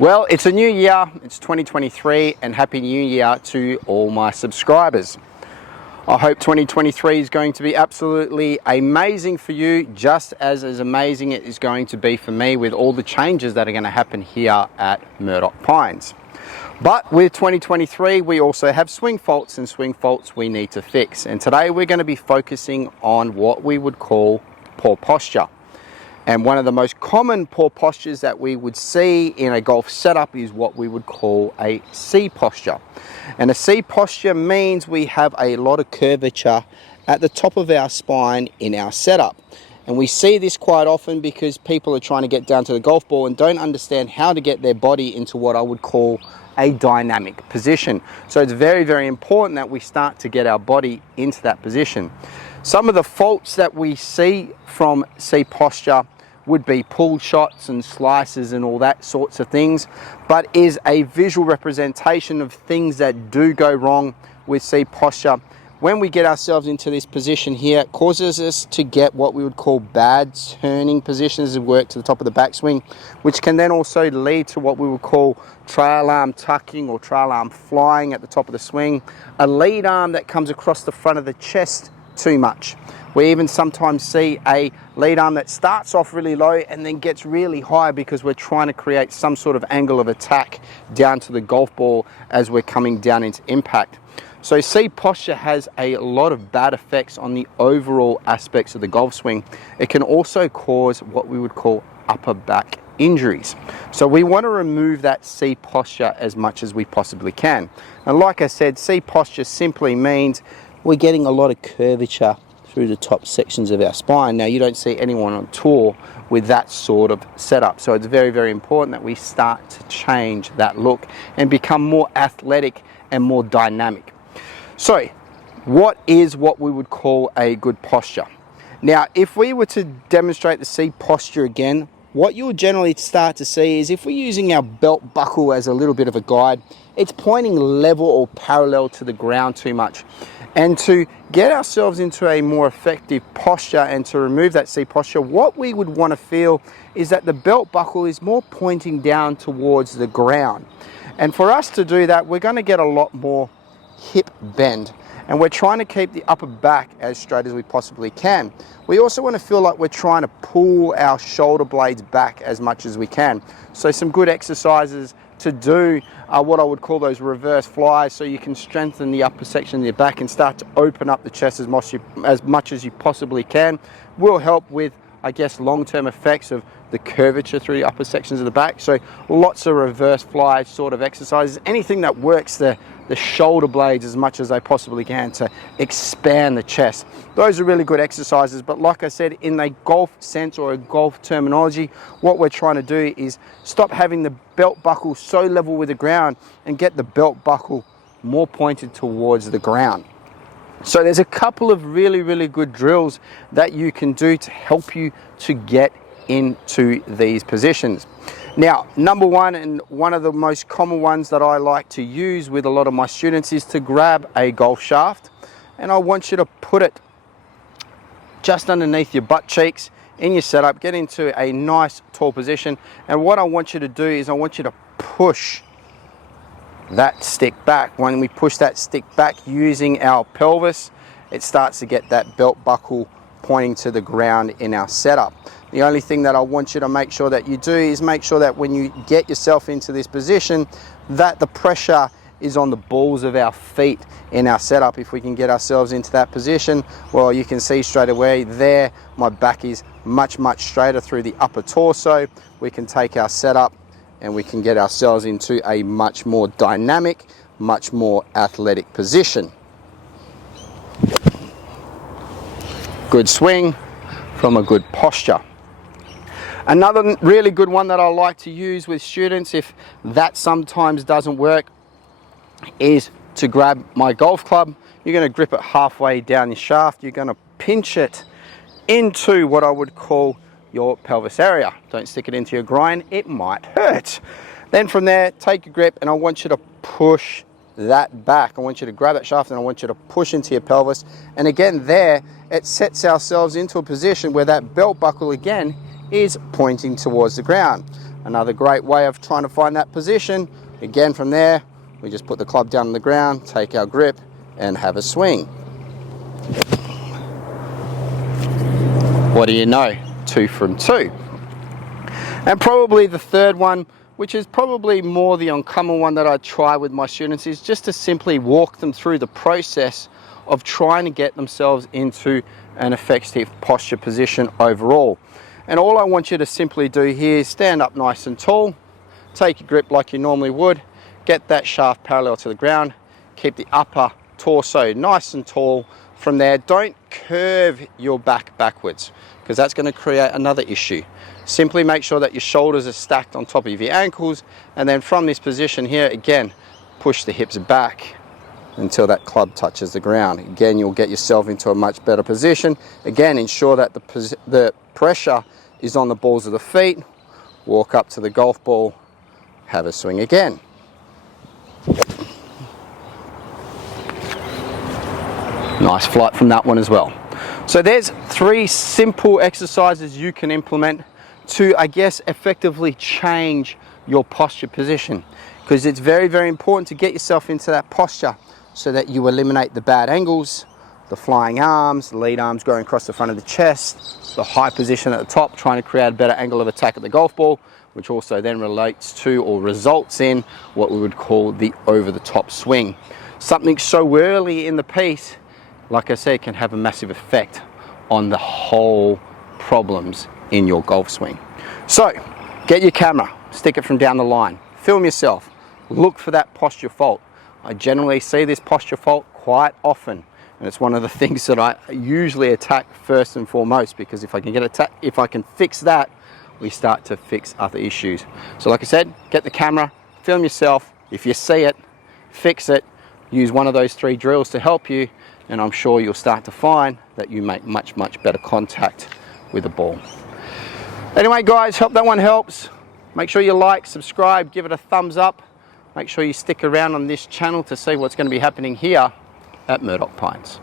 Well, it's a new year, it's 2023, and Happy New Year to all my subscribers. I hope 2023 is going to be absolutely amazing for you, just as amazing it is going to be for me with all the changes that are going to happen here at Murdoch Pines. But with 2023, we also have swing faults, and swing faults we need to fix. And today we're going to be focusing on what we would call poor posture. And one of the most common poor postures that we would see in a golf setup is what we would call a C posture. And a C posture means we have a lot of curvature at the top of our spine in our setup. And we see this quite often because people are trying to get down to the golf ball and don't understand how to get their body into what I would call a dynamic position. So it's very, very important that we start to get our body into that position. Some of the faults that we see from C posture would be pulled shots and slices and all that sorts of things, but is a visual representation of things that do go wrong with C posture. When we get ourselves into this position here, it causes us to get what we would call bad turning positions and work to the top of the backswing, which can then also lead to what we would call trail arm tucking or trail arm flying at the top of the swing, a lead arm that comes across the front of the chest too much. We even sometimes see a lead arm that starts off really low and then gets really high because we're trying to create some sort of angle of attack down to the golf ball as we're coming down into impact. So C posture has a lot of bad effects on the overall aspects of the golf swing. It can also cause what we would call upper back injuries. So we want to remove that C posture as much as we possibly can. And like I said, C posture simply means we're getting a lot of curvature through the top sections of our spine. Now, you don't see anyone on tour with that sort of setup. So it's very, very important that we start to change that look and become more athletic and more dynamic. So what is what we would call a good posture? Now, if we were to demonstrate the C posture again, what you'll generally start to see is if we're using our belt buckle as a little bit of a guide, it's pointing level or parallel to the ground too much. And to get ourselves into a more effective posture and to remove that C posture, what we would want to feel is that the belt buckle is more pointing down towards the ground. And for us to do that, we're going to get a lot more hip bend. And we're trying to keep the upper back as straight as we possibly can. We also want to feel like we're trying to pull our shoulder blades back as much as we can. So some good exercises to do are what I would call those reverse flies, so you can strengthen the upper section of your back and start to open up the chest as much as you possibly can. Will help with, I guess, long-term effects of the curvature through the upper sections of the back. So lots of reverse fly sort of exercises, anything that works the shoulder blades as much as they possibly can to expand the chest. Those are really good exercises, but like I said, in a golf sense or a golf terminology, what we're trying to do is stop having the belt buckle so level with the ground and get the belt buckle more pointed towards the ground. So there's a couple of really, really good drills that you can do to help you to get into these positions. Now, number one, and one of the most common ones that I like to use with a lot of my students, is to grab a golf shaft, and I want you to put it just underneath your butt cheeks in your setup, get into a nice tall position, and what I want you to do is I want you to push that stick back. When we push that stick back using our pelvis, it starts to get that belt buckle pointing to the ground in our setup. The only thing that I want you to make sure that you do is make sure that when you get yourself into this position, that the pressure is on the balls of our feet in our setup. If we can get ourselves into that position, well, you can see straight away there, my back is much, much straighter through the upper torso. We can take our setup and we can get ourselves into a much more dynamic, much more athletic position. Good swing from a good posture. Another really good one that I like to use with students, if that sometimes doesn't work, is to grab my golf club. You're going to grip it halfway down your shaft. You're going to pinch it into what I would call your pelvis area. Don't stick it into your groin, it might hurt. Then from there, take your grip and I want you to push that back. I want you to grab that shaft and I want you to push into your pelvis. And again there, it sets ourselves into a position where that belt buckle again is pointing towards the ground. Another great way of trying to find that position. Again, from there, we just put the club down on the ground, take our grip, and have a swing. What do you know? 2 from 2. And probably the third one, which is probably more the uncommon one that I try with my students, is just to simply walk them through the process of trying to get themselves into an effective posture position overall. And all I want you to simply do here is stand up nice and tall, take your grip like you normally would, get that shaft parallel to the ground, keep the upper torso nice and tall. From there, don't curve your back backwards, because that's going to create another issue. Simply make sure that your shoulders are stacked on top of your ankles, and then from this position here, again, push the hips back until that club touches the ground. Again, you'll get yourself into a much better position. Again, ensure that the pressure is on the balls of the feet. Walk up to the golf ball, have a swing again. Nice flight from that one as well. So there's 3 simple exercises you can implement to, I guess, effectively change your posture position, because it's very, very important to get yourself into that posture so that you eliminate the bad angles, the flying arms, the lead arms going across the front of the chest, the high position at the top, trying to create a better angle of attack at the golf ball, which also then relates to or results in what we would call the over-the-top swing. Something so early in the piece, like I said, can have a massive effect on the whole problems in your golf swing. So, get your camera, stick it from down the line, film yourself, look for that posture fault. I generally see this posture fault quite often, and it's one of the things that I usually attack first and foremost, because if I can fix that, we start to fix other issues. So like I said, get the camera, film yourself. If you see it, fix it, use one of those 3 drills to help you, and I'm sure you'll start to find that you make much, much better contact with the ball. Anyway, guys, hope that one helps. Make sure you like, subscribe, give it a thumbs up. Make sure you stick around on this channel to see what's going to be happening here at Murdoch Pines.